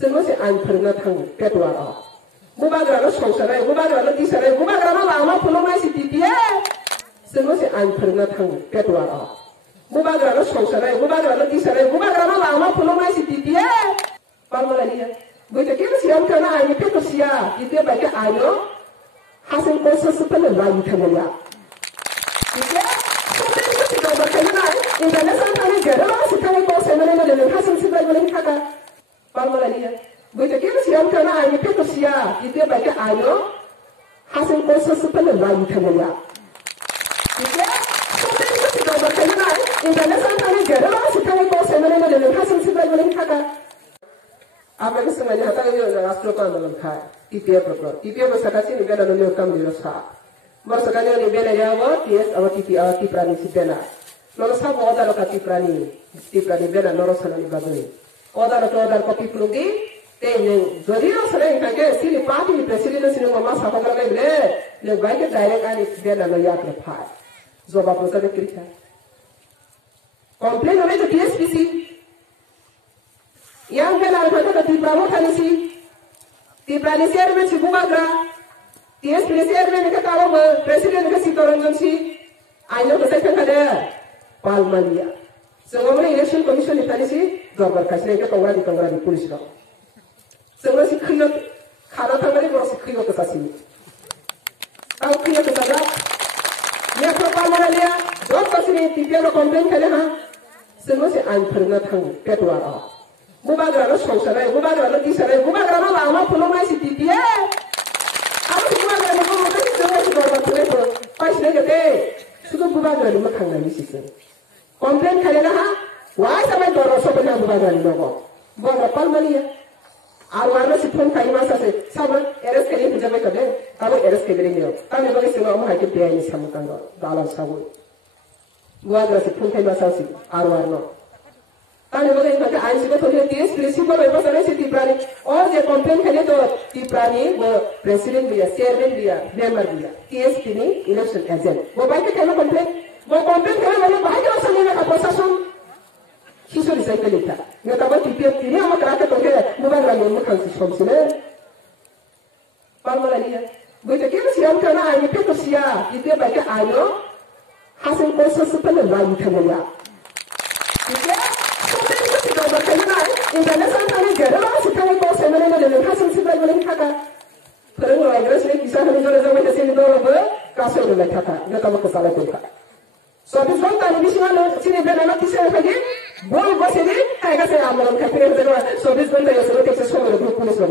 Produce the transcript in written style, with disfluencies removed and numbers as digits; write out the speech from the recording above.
जोंनो आइन फोरोंना थाङो पेटवाराव मुबाग्रानो संसाराय मुबाग्रानो दिसाराय मुबाग्रानो लामा फुलुंनाय सिटिपिए जोंनो आइन फोरोंना थाङो पेटवाराव मुबाग्रानो संसाराय मुबाग्रानो दिसाराय मुबाग्रानो लामा फुलुंनाय सिटिपिए palmalania goita kira siam kana aini petosia ite baike aino hasen kosa sepele lagi thamaya ite sote ko sido bakana international tani gero sitani ko semene le hasen sibal bole kaka palmalania goita kira siam kana aini petosia ite baike aino hasen kosa sepele lagi thamaya ite sote ko sido bakana international tani gero sitani ko semene le hasen sibal bole kaka apa yang semuanya hata ini adalah astro pandangan kai TPF sekali ni bela nolio kam di rasa mar sekali ni bela ya awak TS awak TPF tiprani si bela nolo sab oda lo kati tiprani bela nolo sana ni bagani oda kopi plugi te yang jadi lo sering kage sini parti ni presiden sini ngomong sama kalau le baik direct ani bela lo ya kerja jawab apa tadi kerja komplain oleh TSPC yang benar benar tipramu kanisi ermen si bumagra TSPC ermen ni kata awak presiden ni si torongan si ayo kesekan kada palmalia semua election commission ni kanisi gabar kasih ni kata orang di polis lah semua si kriot khana thamari bos kriot kesasi tahu kriot kesada ni apa palmalia dua kasih ni tiga lo komplain kada ha semua si ain pernah thang ketua mubagrano sonsarai mubagrano disarai mubagrano lama pulungai sitipie aku mubagrano ko kasi semua si korban tuh pas negate sudah mubagrano makangan di situ komplain kalian ha wah sampai dorong sebenarnya mubagrano ko bola palmalia arwana si pun kai masa se sama eres kali penjabat kade kamu eres kali ni kami bagi semua mau hakim dia ini sama kan dalam sabu mubagrano si pun kai masa si arwana tadi bagaimana kita ain sudah tulis TS prinsipal bebas oleh si tiprani और जो कंप्लेन करे तो tiprani वो प्रेसिडेंट भी है चेयरमैन भी है मेंबर भी है TS ini election agent वो बाइक के क्या कंप्लेन वो कंप्लेन करे वाले बाइक के असली में प्रशासन किसो रिसाइकल लेता ये तब TPF ini हम कराते तो के मोबाइल वाले में खांसी समझने palmalalia वो तो क्या सियाम करना आये पे तो सिया इतने बाइक आयो हासिल को सस्पेंड लाइव थमया international tani gero sitani ko semene le hasen sibal bole kaka perang lo agres le kisah ni jore jore ke sini dolo be kaso le kaka ngata ko sala ko ka so bis von tani bisima lo sini be na kisah ke bol go sini kai ga se amon ka pere so bis von ta yo so ke so lo ko pulis lo